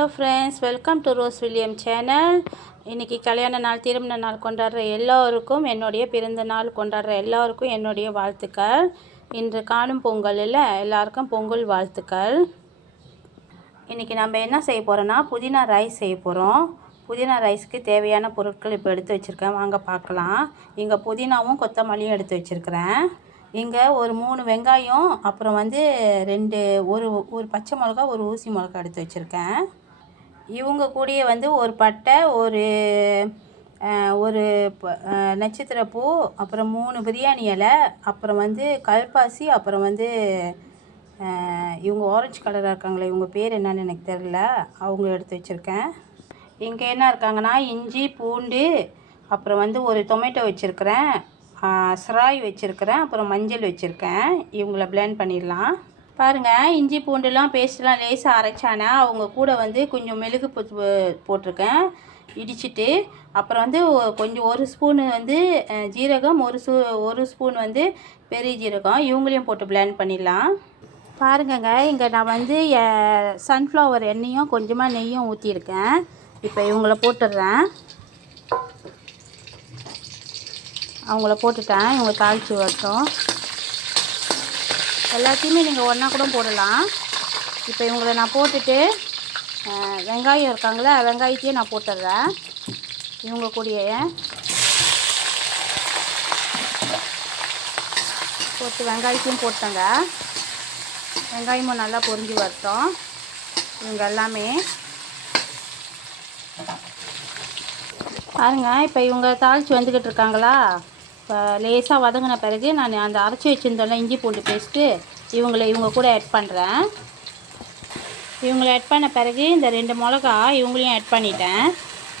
Hello friends, welcome to rose William channel. இன்றைக்கி கல்யாண நாள், திருமண நாள் கொண்டாடுற எல்லோருக்கும், என்னுடைய பிறந்த நாள் கொண்டாடுற எல்லோருக்கும் என்னுடைய வாழ்த்துக்கள். இன்று காணும் பொங்கலில் எல்லாருக்கும் பொங்கல் வாழ்த்துக்கள். இன்றைக்கி நம்ம என்ன செய்ய போகிறோன்னா, புதினா ரைஸ் செய்ய போகிறோம். புதினா ரைஸ்க்கு தேவையான பொருட்கள் இப்போ எடுத்து வச்சுருக்கேன், வாங்க பார்க்கலாம். இங்கே புதினாவும் கொத்தமல்லியும் எடுத்து வச்சுருக்கிறேன். இங்கே ஒரு 3 வெங்காயம், அப்புறம் வந்து ஒரு பச்சை மிளகா, ஒரு ஊசி மிளகா எடுத்து வச்சுருக்கேன். இவங்க கூடயே வந்து ஒரு பட்டை, ஒரு நட்சத்திரப்பூ, அப்புறம் 3 பிரியாணி இலை, அப்புறம் வந்து கல்பாசி, அப்புறம் வந்து இவங்க ஆரஞ்சு கலராக இருக்காங்களே, இவங்க பேர் என்னன்னு எனக்கு தெரில, அவங்க எடுத்து வச்சுருக்கேன். இங்கே என்ன இருக்காங்கன்னா, இஞ்சி, பூண்டு, அப்புறம் வந்து ஒரு டொமேட்டோ வச்சுருக்கிறேன், ஸ்ராய் வச்சுருக்கிறேன், அப்புறம் மஞ்சள் வச்சுருக்கேன். இவங்கள பிளெண்ட் பண்ணிடலாம். பாருங்கள், இஞ்சி பூண்டுலாம் பேஸ்ட்லாம் லேசாக அரைச்சானா, அவங்க கூட வந்து கொஞ்சம் மெழுகு போட்டிருக்கேன் இடிச்சிட்டு. அப்புறம் வந்து கொஞ்சம் 1 ஸ்பூனு வந்து ஜீரகம், ஒரு ஸ்பூன் வந்து பெரிய ஜீரகம், இவங்களையும் போட்டு பிளெண்ட் பண்ணிடலாம். பாருங்கங்க, இங்கே நான் வந்து சன்ஃப்ளவர் எண்ணெயும் கொஞ்சமாக நெய்யும் ஊற்றிருக்கேன். இப்போ இவங்கள போட்டுடுறேன். அவங்கள போட்டுட்டேன். இவங்க தாளித்து வரட்டும். எல்லாத்தையுமே நீங்கள் ஒன்றா கூட போடலாம். இப்போ இவங்களை நான் போட்டுட்டு, வெங்காயம் இருக்காங்களே, வெங்காயத்தையும் நான் போட்டுடுறேன். இவங்க கூடயே போட்டு வெங்காயத்தையும் போட்டேங்க. வெங்காயமும் நல்லா பொரிஞ்சு வரட்டும். இவங்க எல்லாமே பாருங்க. இப்போ இவங்க தாளித்து வந்துக்கிட்டு இருக்காங்களா. இப்போ லேசாக வதங்கின பிறகு நான் அந்த அரைச்சி வச்சுருந்தோம்ல இஞ்சி பூண்டு பேஸ்ட்டு, இவங்க கூட ஆட் பண்ணுறேன். இவங்களை ஆட் பண்ண பிறகு இந்த 2 மிளகா இவங்களையும் ஆட் பண்ணிட்டேன்.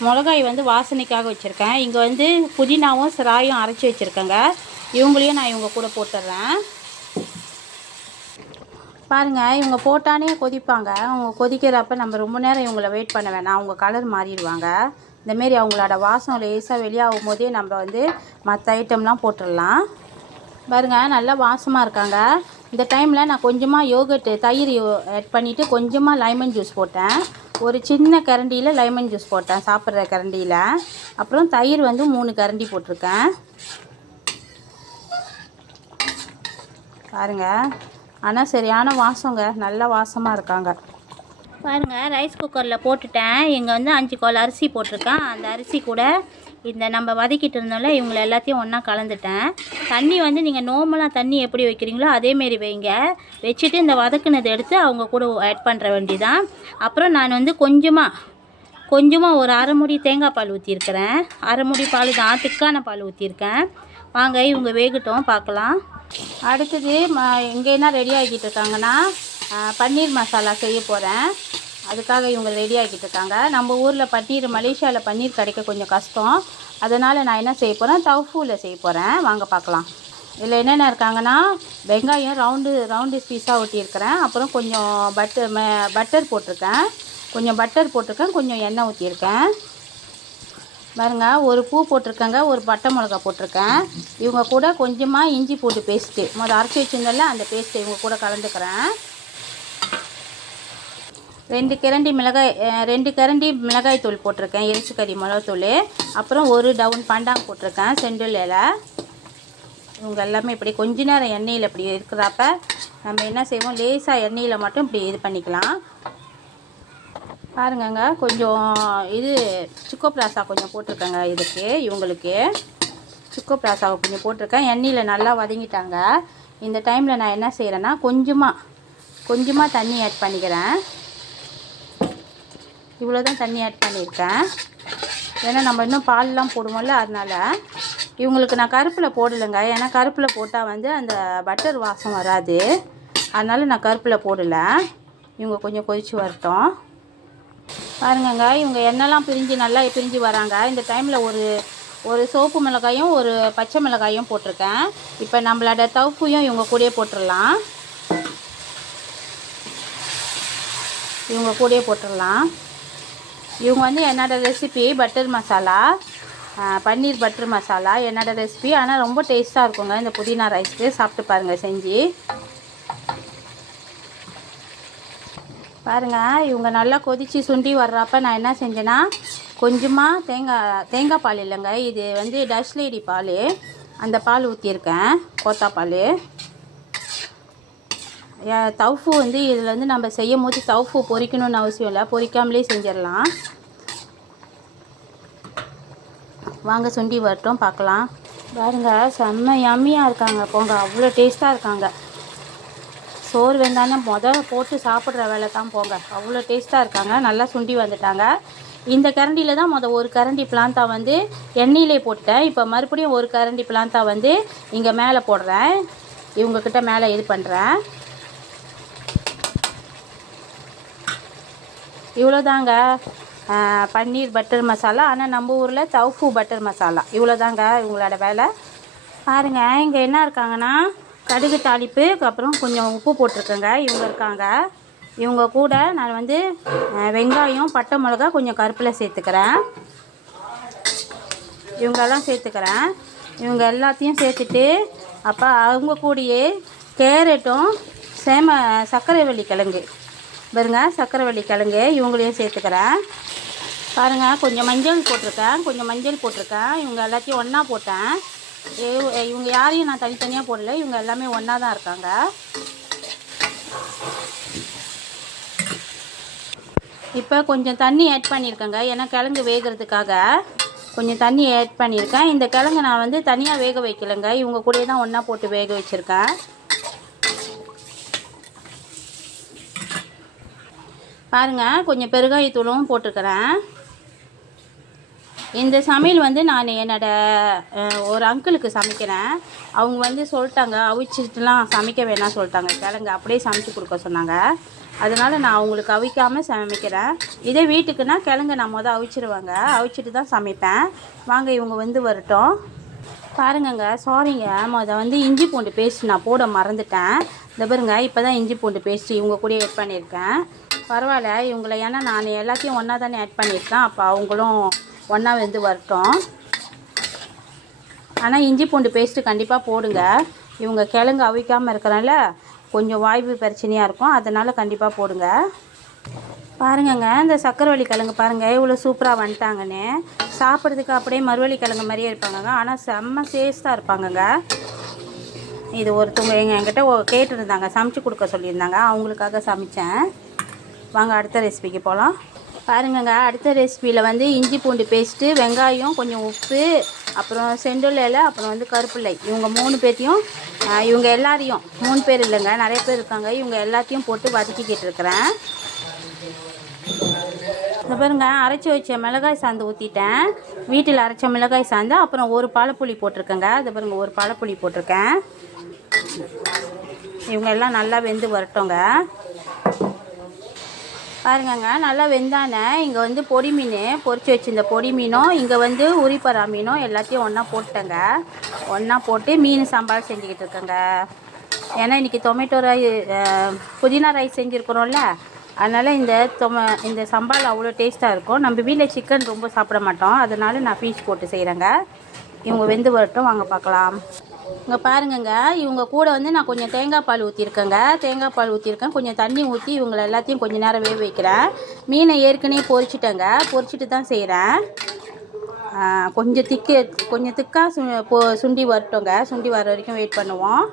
மிளகாய் வந்து வாசனைக்காக வச்சுருக்கேன். இங்கே வந்து புதினாவும் ஸ்ராயும் அரைச்சி வச்சுருக்கேங்க. இவங்களையும் நான் இவங்க கூட போட்டுடுறேன். பாருங்கள், இவங்க போட்டானே கொதிப்பாங்க. அவங்க கொதிக்கிறப்ப நம்ம ரொம்ப நேரம் இவங்களை வெயிட் பண்ண வேணாம், அவங்க கலர் மாறிடுவாங்க. இந்தமாரி அவங்களோட வாசம் லேசாக வெளியாகும் போதே நம்ம வந்து மற்ற ஐட்டம்லாம் போட்டுடலாம். பாருங்கள், நல்லா வாசமாக இருக்காங்க. இந்த டைமில் நான் கொஞ்சமாக தயிர் ஆட் பண்ணிவிட்டு கொஞ்சமாக லெமன் ஜூஸ் போட்டேன். ஒரு சின்ன கரண்டியில் லெமன் ஜூஸ் போட்டேன், சாப்பிட்ற கரண்டியில். அப்புறம் தயிர் வந்து 3 கரண்டி போட்டிருக்கேன். பாருங்கள், ஆனால் சரியான வாசங்க, நல்ல வாசமாக இருக்காங்க. பாருங்கள், ரைஸ் குக்கரில் போட்டுட்டேன். இங்கே வந்து 5 கோல் அரிசி போட்டிருக்கேன். அந்த அரிசி கூட இந்த நம்ம வதக்கிட்டு இருந்தோம்ல, இவங்களை எல்லாத்தையும் ஒன்றா கலந்துட்டேன். தண்ணி வந்து நீங்கள் நார்மலாக தண்ணி எப்படி வைக்கிறீங்களோ அதேமாரி வைங்க. வச்சுட்டு இந்த வதக்குனதை எடுத்து அவங்க கூட ஆட் பண்ணுற வேண்டியதான். அப்புறம் நான் வந்து கொஞ்சமாக ஒரு அரை மூடி தேங்காய் பால் ஊற்றிருக்கிறேன். அரை மூடி பால் தான், திக்கான பால் ஊற்றிருக்கேன். வாங்க, இவங்க வேகட்டும், பார்க்கலாம். அடுத்தது இங்கே என்ன ரெடி ஆகிட்டு இருக்காங்கன்னா, பன்னீர் மசாலா செய்ய போகிறேன். அதுக்காக இவங்க ரெடி ஆகிட்டு இருக்காங்க. நம்ம ஊரில் பன்னீர், மலேசியாவில் பன்னீர் கிடைக்க கொஞ்சம் கஷ்டம். அதனால் நான் என்ன செய்ய போகிறேன், தவ்ஃபூவில் செய்ய போகிறேன். வாங்க பார்க்கலாம். இதில் என்னென்ன இருக்காங்கன்னா, வெங்காயம் ரவுண்டு பீஸாக ஊற்றிருக்கிறேன். அப்புறம் கொஞ்சம் பட்டர் போட்டிருக்கேன். கொஞ்சம் எண்ணெய் ஊற்றிருக்கேன். பாருங்க, ஒரு பூ போட்டிருக்கேங்க, ஒரு பட்டை மிளகா போட்டிருக்கேன். இவங்க கூட கொஞ்சமாக இஞ்சி பூண்டு பேஸ்ட்டு அரைச்சி வச்சுருந்தோம்ல, அந்த பேஸ்ட்டு இவங்க கூட கலந்துக்கிறேன். 2 கரண்டி மிளகாய் தூள் போட்டிருக்கேன், எரிச்சிக்கறி மிளகாத்தூள். அப்புறம் ஒரு டவுன் பண்டாங் போட்டிருக்கேன், செண்டில் இலை. இவங்க எல்லாமே இப்படி கொஞ்ச நேரம் எண்ணெயில் இப்படி இருக்கிறப்ப நம்ம என்ன செய்வோம், லேசாக எண்ணெயில் மட்டும் இப்படி இது பண்ணிக்கலாம். பாருங்கங்க, கொஞ்சம் சுக்கோ பிராசா கொஞ்சம் போட்டிருக்கேங்க. இவங்களுக்கு சுக்கோ பிராசாவை கொஞ்சம் போட்டிருக்கேன். எண்ணெயில் நல்லா வதங்கிட்டாங்க. இந்த டைமில் நான் என்ன செய்கிறேன்னா, கொஞ்சமாக தண்ணி ஆட் பண்ணிக்கிறேன். இவ்வளோ தான் தண்ணி ஆட் பண்ணியிருக்கேன். ஏன்னா நம்ம இன்னும் பால்லாம் போடுவோம்ல, அதனால். இவங்களுக்கு நான் கருப்பில் போடலைங்க. ஏன்னா கருப்பில் போட்டால் வந்து அந்த பட்டர் வாசம் வராது. அதனால் நான் கருப்பில் போடலை. இவங்க கொஞ்சம் கொதித்து வரட்டும். பாருங்கங்க, இவங்க எண்ணெய்லாம் நல்லா பிரிஞ்சு வராங்க. இந்த டைமில் ஒரு சோப்பு மிளகாயும் ஒரு பச்சை மிளகாயும் போட்டிருக்கேன். இப்போ நம்மளோட தவ்ஃபூயும் இவங்க கூடயே போட்டுடலாம். இவங்க வந்து என்னோடய ரெசிபி பன்னீர் பட்டர் மசாலா என்னோடய ரெசிபி. ஆனால் ரொம்ப டேஸ்ட்டாக இருக்குங்க இந்த புதினா ரைஸ்க்கு. சாப்பிட்டு பாருங்கள் செஞ்சு. பாருங்கள், இவங்க நல்லா கொதித்து சுண்டி வர்றப்ப நான் என்ன செஞ்சேன்னா கொஞ்சமாக தேங்காய் பால் இல்லைங்க, இது வந்து டச் லேடி பால், அந்த பால் ஊற்றியிருக்கேன், கோத்தா பால். தவுஃபு வந்து இதில் வந்து நம்ம செய்யும் போது தவுஃபு பொரிக்கணும்னு அவசியம் இல்லை, பொரிக்காமலே செஞ்சிடலாம். வாங்க சுண்டி வரட்டும் பார்க்கலாம். பாருங்க, செம்ம யம்மியாக இருக்காங்க போங்க, அவ்வளோ டேஸ்ட்டாக இருக்காங்க. சோறு வெந்தானே போட்டு சாப்பிட்ற வேலை தான் போங்க, அவ்வளோ டேஸ்ட்டாக இருக்காங்க. நல்லா சுண்டி வந்துட்டாங்க. இந்த கரண்டியில் தான் ஒரு கரண்டி பிளாந்தா வந்து எண்ணெயிலே போட்டேன். இப்போ மறுபடியும் ஒரு கரண்டி பிளாந்தா வந்து இங்கே மேலே போடுறேன், இவங்கக்கிட்ட மேலே இது பண்ணுறேன். இவ்வளோதாங்க பன்னீர் பட்டர் மசாலா. ஆனால் நம்ம ஊரில் தவுஃபு பட்டர் மசாலா. இவ்வளோதாங்க இவங்களோட வேலை. பாருங்கள், இங்கே என்ன இருக்காங்கன்னா கடுகு தாளிப்பு, அப்புறம் கொஞ்சம் உப்பு போட்டிருக்கேங்க. இவங்க இருக்காங்க. இவங்க கூட நான் வந்து வெங்காயம், பட்டை மிளகா, கொஞ்சம் கருப்பில் சேர்த்துக்கிறேன். இவங்கெல்லாம் சேர்த்துக்கிறேன். இவங்க எல்லாத்தையும் சேர்த்துட்டு அப்போ அவங்க கூடயே கேரட்டும் சர்க்கரைவள்ளி கிழங்கு பாருங்க, சர்க்கரைவள்ளி கிழங்கு இவங்களையும் சேர்த்துக்கிறேன். பாருங்கள், கொஞ்சம் மஞ்சள் போட்டிருக்கேன். இவங்க எல்லாத்தையும் ஒன்றா போட்டேன். இவங்க யாரையும் நான் தனித்தனியாக போடல, இவங்க எல்லாமே ஒன்றா தான் இருக்காங்க. இப்போ கொஞ்சம் தண்ணி ஆட் பண்ணியிருக்கேங்க, ஏன்னா கிழங்கு வேகிறதுக்காக கொஞ்சம் தண்ணி ஆட் பண்ணியிருக்கேன். இந்த கிழங்கு நான் வந்து தனியாக வேக வைக்கலைங்க, இவங்க கூடயே தான் ஒன்றா போட்டு வேக வச்சுருக்கேன். பாருங்கள், கொஞ்சம் பெருங்காயத்தூளும் போட்டுக்கிறேன். இந்த சமையல் வந்து நான் ஒரு அங்கிளுக்கு சமைக்கிறேன். அவங்க வந்து சொல்லிட்டாங்க, அவிச்சிட்டுலாம் சமைக்க வேணாம் சொல்லிட்டாங்க, கிழங்கு அப்படியே சமைச்சு கொடுக்க சொன்னாங்க. அதனால் நான் அவங்களுக்கு அவிக்காமல் சமைக்கிறேன். இதே வீட்டுக்குன்னா கிழங்கு நான் அவிச்சிடுவாங்க, அவிச்சிட்டு தான் சமைப்பேன். வாங்க இவங்க வந்து வரட்டும். பாருங்கங்க, சாரிங்க, வந்து இஞ்சி பூண்டு பேஸ்ட் நான் போட மறந்துட்டேன். இந்த பாருங்க, இப்போ தான் இஞ்சி பூண்டு பேஸ்ட்டு இவங்க கூட ஆட் பண்ணியிருக்கேன். பரவாயில்ல இவங்கள, ஏன்னா நான் எல்லாத்தையும் ஒன்றா தானே ஆட் பண்ணியிருக்கேன், அப்போ அவங்களும் ஒன்றா வந்து வரட்டும். ஆனால் இஞ்சி பூண்டு பேஸ்ட்டு கண்டிப்பாக போடுங்க. இவங்க கிழங்கு அவிக்காமல் இருக்கிறனால கொஞ்சம் வாய்வு பிரச்சனையாக இருக்கும், அதனால் கண்டிப்பாக போடுங்க. பாருங்கங்க, இந்த சக்கரவள்ளி கிழங்கு பாருங்கள் இவ்வளோ சூப்பராக வந்துட்டாங்கன்னு. சாப்பிட்றதுக்கு அப்படியே மறுவள்ளி கிழங்கு மாதிரியே இருப்பாங்கங்க, ஆனால் செம்ம டேஸ்ட்டாக இருப்பாங்கங்க. இது ஒருத்தவங்க என்கிட்ட கேட்டுருந்தாங்க, சமைச்சு கொடுக்க சொல்லியிருந்தாங்க, அவங்களுக்காக சமைச்சேன். வாங்க அடுத்த ரெசிபிக்கு போகலாம். பாருங்கங்க, அடுத்த ரெசிபியில் வந்து இஞ்சி பூண்டு பேஸ்ட்டு, வெங்காயம், கொஞ்சம் உப்பு, அப்புறம் செண்டுள்ள இலை, அப்புறம் வந்து கருப்பிள்ளை, இவங்க 3 பேர்த்தையும் இவங்க எல்லாரையும் 3 பேர் இல்லைங்க, நிறைய பேர் இருக்காங்க, இவங்க எல்லாத்தையும் போட்டு வதக்கிக்கிட்டு இருக்கிறேன். இந்த பாருங்க, அரைச்சி வச்ச மிளகாய் சாந்து ஊற்றிட்டேன், வீட்டில் அரைச்ச மிளகாய் சாந்து, அப்புறம் ஒரு பாலப்புளி போட்டிருக்கேங்க. இது பாருங்க, ஒரு பாலப்புளி போட்டிருக்கேன். இவங்க எல்லாம் நல்லா வெந்து வரட்டோங்க. பாருங்கங்க, நல்லா வெந்தானே இங்கே வந்து பொடி மீன் பொரிச்சு வச்சுருந்த பொடி மீனும், இங்கே வந்து உரிப்பறா மீனும் எல்லாத்தையும் ஒன்றா போட்டேங்க. ஒன்றா போட்டு மீன் சாம்பார் செஞ்சுக்கிட்டு இருக்கேங்க. ஏன்னா இன்றைக்கி புதினா ரைஸ் செஞ்சுருக்குறோம்ல, அதனால் இந்த சம்பால் அவ்வளோ டேஸ்ட்டாக இருக்கும். நம்ம வீட்டில் சிக்கன் ரொம்ப சாப்பிட மாட்டோம், அதனால் நான் பீஸ் போட்டு செய்கிறேங்க. இவங்க வெந்து வரட்டும், வாங்க பார்க்கலாம். இங்கே பாருங்கங்க, இவங்க கூட வந்து நான் கொஞ்சம் தேங்காய் பால் ஊற்றிருக்கேன். கொஞ்சம் தண்ணி ஊற்றி இவங்களை எல்லாத்தையும் கொஞ்சம் நேரம் வேக வைக்கிறேன். மீனை ஏற்கனவே பொரிச்சிட்டு தான் செய்கிறேன். கொஞ்சம் திக்காக சுண்டி வரட்டோங்க. சுண்டி வர வரைக்கும் வெயிட் பண்ணுவோம்.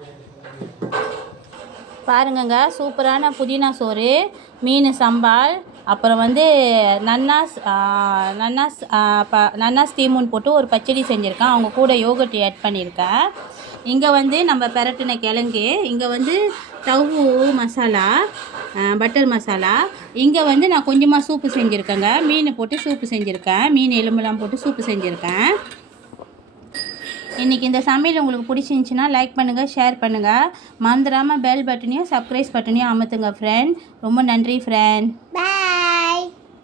பாருங்கங்க, சூப்பரான புதினா சோறு, மீன் சம்பால், அப்புறம் வந்து நன்னாஸ் தீமுன்னு போட்டு ஒரு பச்சடி செஞ்சுருக்கேன். அவங்க கூட யோகர்ட் ஆட் பண்ணியிருக்கேன். இங்கே வந்து நம்ம பெரட்டின கிழங்கு, இங்கே வந்து தவு மசாலா, பட்டர் மசாலா, இங்கே வந்து நான் கொஞ்சமாக சூப்பு செஞ்சுருக்கேங்க. மீன் போட்டு சூப்பு செஞ்சுருக்கேன், மீன் எலும்புலாம் போட்டு சூப்பு செஞ்சுருக்கேன். இன்றைக்கி இந்த சமையல் உங்களுக்கு பிடிச்சிருந்துச்சின்னா லைக் பண்ணுங்கள், ஷேர் பண்ணுங்கள், மறந்துடாமல் பெல் பட்டனையும் சப்ஸ்கிரைப் பட்டனையும் அமுத்துங்க ஃப்ரெண்ட். ரொம்ப நன்றி ஃப்ரெண்ட்.